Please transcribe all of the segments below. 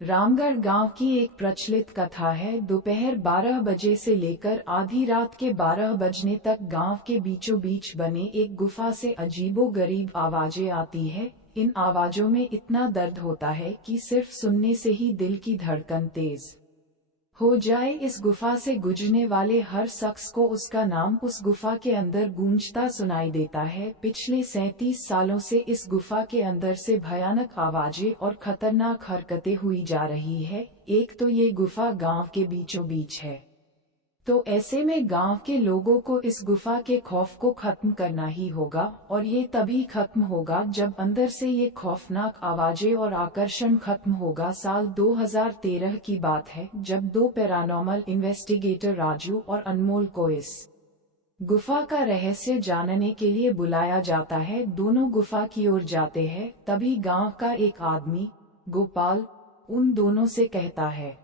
रामगढ़ गांव की एक प्रचलित कथा है। दोपहर 12 बजे से लेकर आधी रात के 12 बजने तक गांव के बीचों बीच बने एक गुफा से अजीबोगरीब आवाजें आती है। इन आवाजों में इतना दर्द होता है कि सिर्फ सुनने से ही दिल की धड़कन तेज हो जाए। इस गुफा से गुजरने वाले हर शख्स को उसका नाम उस गुफा के अंदर गूंजता सुनाई देता है। पिछले 37 सालों से इस गुफा के अंदर से भयानक आवाजें और खतरनाक हरकतें हुई जा रही है। एक तो ये गुफा गांव के बीचों बीच है, तो ऐसे में गांव के लोगों को इस गुफा के खौफ को खत्म करना ही होगा, और ये तभी खत्म होगा जब अंदर से ये खौफनाक आवाजें और आकर्षण खत्म होगा। साल 2013 की बात है, जब दो पैरानॉर्मल इन्वेस्टिगेटर राजू और अनमोल को इस गुफा का रहस्य जानने के लिए बुलाया जाता है। दोनों गुफा की ओर जाते हैं, तभी गांव का एक आदमी गोपाल उन दोनों से कहता है,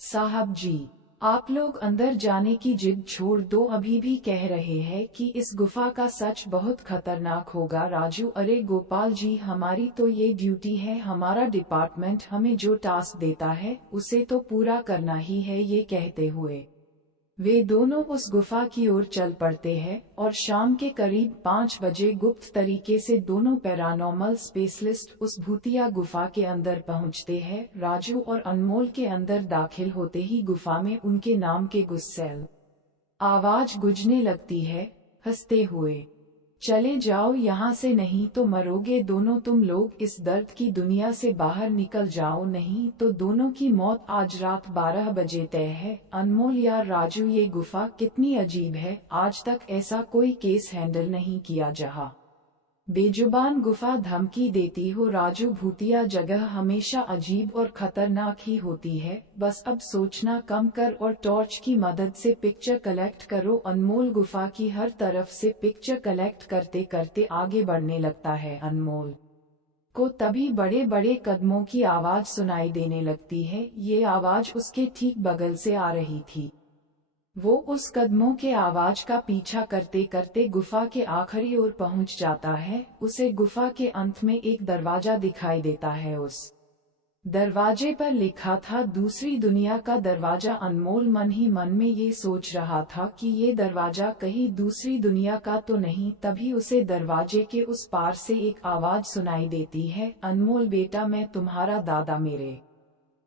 साहब जी, आप लोग अंदर जाने की जिद छोड़ दो, अभी भी कह रहे हैं कि इस गुफा का सच बहुत खतरनाक होगा। राजू, अरे गोपाल जी, हमारी तो ये ड्यूटी है, हमारा डिपार्टमेंट हमें जो टास्क देता है उसे तो पूरा करना ही है। ये कहते हुए वे दोनों उस गुफा की ओर चल पड़ते हैं, और शाम के करीब 5 बजे गुप्त तरीके से दोनों पैरानॉर्मल स्पेशलिस्ट उस भूतिया गुफा के अंदर पहुंचते हैं। राजू और अनमोल के अंदर दाखिल होते ही गुफा में उनके नाम के गुस्सैल आवाज गूंजने लगती है, हंसते हुए, चले जाओ यहाँ से नहीं तो मरोगे दोनों तुम लोग, इस दर्द की दुनिया से बाहर निकल जाओ, नहीं तो दोनों की मौत आज रात 12 बजे तय है। अनमोल, यार राजू, ये गुफा कितनी अजीब है, आज तक ऐसा कोई केस हैंडल नहीं किया जहाँ बेजुबान गुफा धमकी देती हो। राजू, भूतिया जगह हमेशा अजीब और खतरनाक ही होती है, बस अब सोचना कम कर और टॉर्च की मदद से पिक्चर कलेक्ट करो। अनमोल गुफा की हर तरफ से पिक्चर कलेक्ट करते करते आगे बढ़ने लगता है। अनमोल को तभी बड़े बड़े कदमों की आवाज सुनाई देने लगती है। ये आवाज उसके ठीक बगल से आ रही थी। वो उस कदमों के आवाज का पीछा करते करते गुफा के आखिरी ओर पहुंच जाता है। उसे गुफा के अंत में एक दरवाजा दिखाई देता है। उस दरवाजे पर लिखा था दूसरी दुनिया का दरवाजा। अनमोल मन ही मन में ये सोच रहा था कि ये दरवाजा कहीं दूसरी दुनिया का तो नहीं। तभी उसे दरवाजे के उस पार से एक आवाज सुनाई देती है, अनमोल बेटा, मैं तुम्हारा दादा, मेरे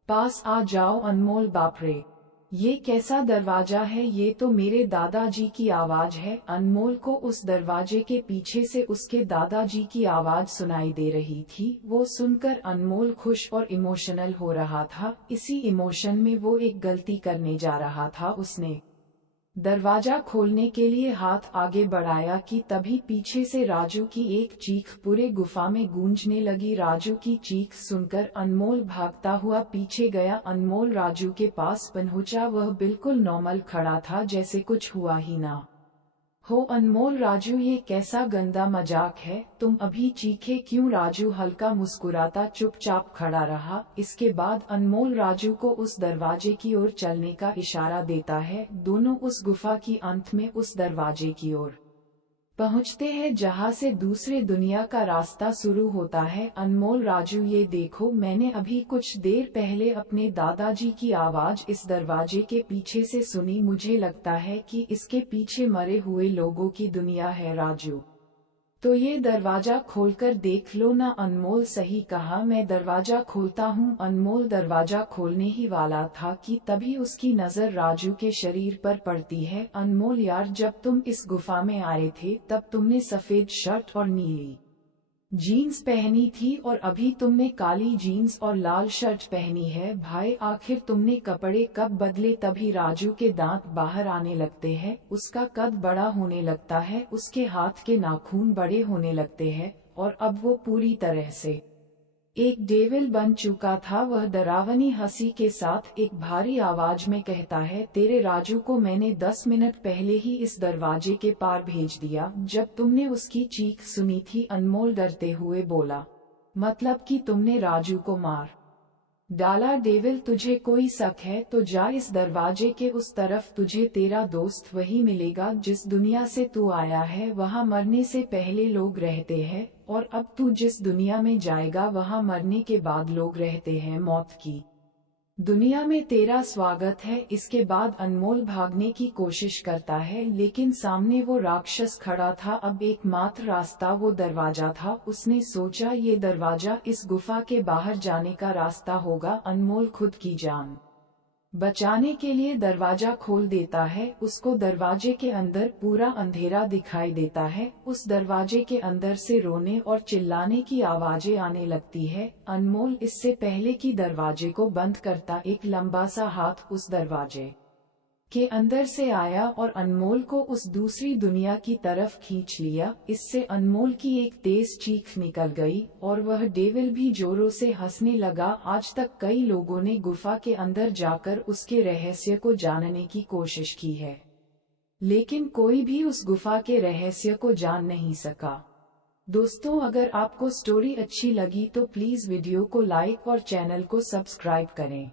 पास आ जाओ। अनमोल, बाप रे, ये कैसा दरवाजा है, ये तो मेरे दादाजी की आवाज है। अनमोल को उस दरवाजे के पीछे से उसके दादाजी की आवाज सुनाई दे रही थी। वो सुनकर अनमोल खुश और इमोशनल हो रहा था। इसी इमोशन में वो एक गलती करने जा रहा था। उसने दरवाजा खोलने के लिए हाथ आगे बढ़ाया कि तभी पीछे से राजू की एक चीख पूरे गुफा में गूंजने लगी। राजू की चीख सुनकर अनमोल भागता हुआ पीछे गया। अनमोल राजू के पास पहुंचा, वह बिल्कुल नॉर्मल खड़ा था, जैसे कुछ हुआ ही ना हो। अनमोल, राजू, ये कैसा गंदा मजाक है, तुम अभी चीखे क्यों? राजू हल्का मुस्कुराता चुपचाप खड़ा रहा। इसके बाद अनमोल राजू को उस दरवाजे की ओर चलने का इशारा देता है। दोनों उस गुफा की अंत में उस दरवाजे की ओर पहुंचते हैं जहां से दूसरे दुनिया का रास्ता शुरू होता है। अनमोल, राजू, ये देखो, मैंने अभी कुछ देर पहले अपने दादाजी की आवाज इस दरवाजे के पीछे से सुनी। मुझे लगता है कि इसके पीछे मरे हुए लोगों की दुनिया है। राजू, तो ये दरवाजा खोलकर देख लो ना। अनमोल, सही कहा, मैं दरवाजा खोलता हूँ। अनमोल दरवाजा खोलने ही वाला था कि तभी उसकी नजर राजू के शरीर पर पड़ती है। अनमोल यार, जब तुम इस गुफा में आए थे तब तुमने सफेद शर्ट और नीली जीन्स पहनी थी, और अभी तुमने काली जीन्स और लाल शर्ट पहनी है। भाई, आखिर तुमने कपड़े कब बदले? तभी राजू के दांत बाहर आने लगते हैं, उसका कद बड़ा होने लगता है, उसके हाथ के नाखून बड़े होने लगते हैं, और अब वो पूरी तरह से एक डेविल बन चुका था। वह डरावनी हंसी के साथ एक भारी आवाज में कहता है, तेरे राजू को मैंने 10 मिनट पहले ही इस दरवाजे के पार भेज दिया, जब तुमने उसकी चीख सुनी थी। अनमोल डरते हुए बोला, मतलब कि तुमने राजू को मार डाला? डेविल, तुझे कोई शक है तो जा इस दरवाजे के उस तरफ, तुझे तेरा दोस्त वही मिलेगा जिस दुनिया से तू आया है। वहाँ मरने से पहले लोग रहते हैं, और अब तू जिस दुनिया में जाएगा वहाँ मरने के बाद लोग रहते हैं मौत की दुनिया में तेरा स्वागत है। इसके बाद अनमोल भागने की कोशिश करता है, लेकिन सामने वो राक्षस खड़ा था। अब एकमात्र रास्ता वो दरवाजा था। उसने सोचा ये दरवाजा इस गुफा के बाहर जाने का रास्ता होगा। अनमोल खुद की जान बचाने के लिए दरवाजा खोल देता है। उसको दरवाजे के अंदर पूरा अंधेरा दिखाई देता है। उस दरवाजे के अंदर से रोने और चिल्लाने की आवाजें आने लगती है। अनमोल इससे पहले कि दरवाजे को बंद करता, एक लंबा सा हाथ उस दरवाजे के अंदर से आया और अनमोल को उस दूसरी दुनिया की तरफ खींच लिया। इससे अनमोल की एक तेज चीख निकल गई और वह डेविल भी जोरों से हंसने लगा। आज तक कई लोगों ने गुफा के अंदर जाकर उसके रहस्य को जानने की कोशिश की है, लेकिन कोई भी उस गुफा के रहस्य को जान नहीं सका। दोस्तों, अगर आपको स्टोरी अच्छी लगी तो प्लीज वीडियो को लाइक और चैनल को सब्सक्राइब करें।